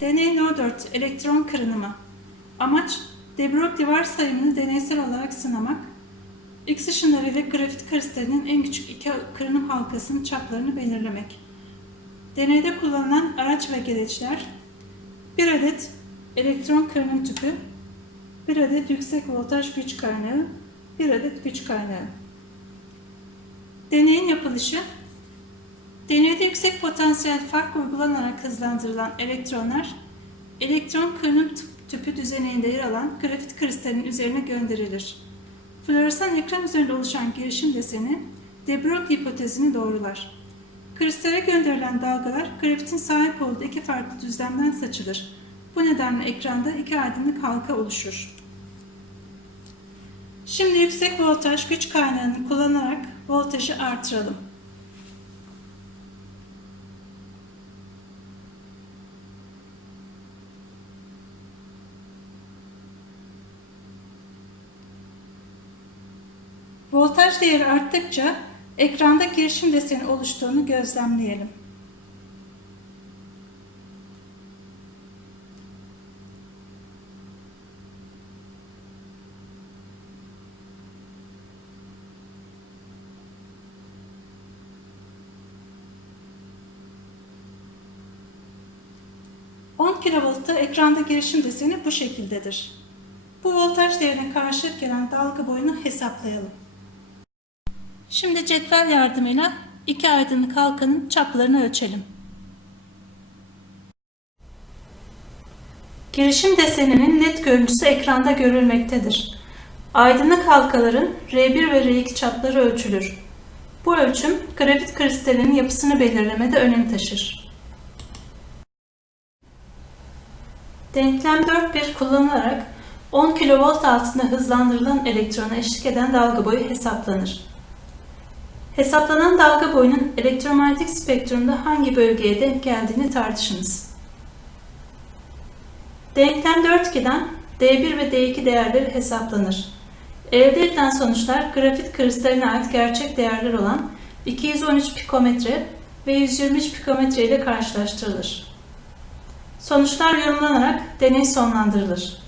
Deney No 4 elektron kırınımı. Amaç de Broglie varsayımını deneysel olarak sınamak. X ışınları ile grafit kristalinin en küçük iki kırınım halkasının çaplarını belirlemek. Deneyde kullanılan araç ve gereçler 1 adet elektron kırınım tüpü, 1 adet yüksek voltaj güç kaynağı, 1 adet güç kaynağı. Deneyin yapılışı Deneyde yüksek potansiyel fark uygulanarak hızlandırılan elektronlar, elektron kırınım tüp- tüpü düzeninde yer alan grafit kristalinin üzerine gönderilir. Floresan ekran üzerinde oluşan girişim deseni, de Broglie hipotezini doğrular. Kristale gönderilen dalgalar grafitin sahip olduğu iki farklı düzlemden saçılır. Bu nedenle ekranda iki aydınlık halka oluşur. Şimdi yüksek voltaj güç kaynağını kullanarak voltajı artıralım. Voltaj değeri arttıkça ekranda girişim deseni oluştuğunu gözlemleyelim. ...10 kilovoltta ekranda girişim deseni bu şekildedir. Bu voltaj değerine karşılık gelen dalga boyunu hesaplayalım. Şimdi cetvel yardımıyla iki aydınlık halkanın çaplarını ölçelim. Girişim deseninin net görüntüsü ekranda görülmektedir. Aydınlık halkaların R1 ve R2 çapları ölçülür. Bu ölçüm grafit kristalinin yapısını belirlemede önem taşır. Denklem 4.1 kullanılarak 10 kV altında hızlandırılan elektrona eşlik eden dalga boyu hesaplanır. Hesaplanan dalga boyunun elektromanyetik spektrumda hangi bölgeye denk geldiğini tartışınız. Denklem 4.2'den D1 ve D2 değerleri hesaplanır. Elde edilen sonuçlar grafit kristaline ait gerçek değerler olan 213 pikometre ve 123 pikometre ile karşılaştırılır. Sonuçlar yorumlanarak deney sonlandırılır.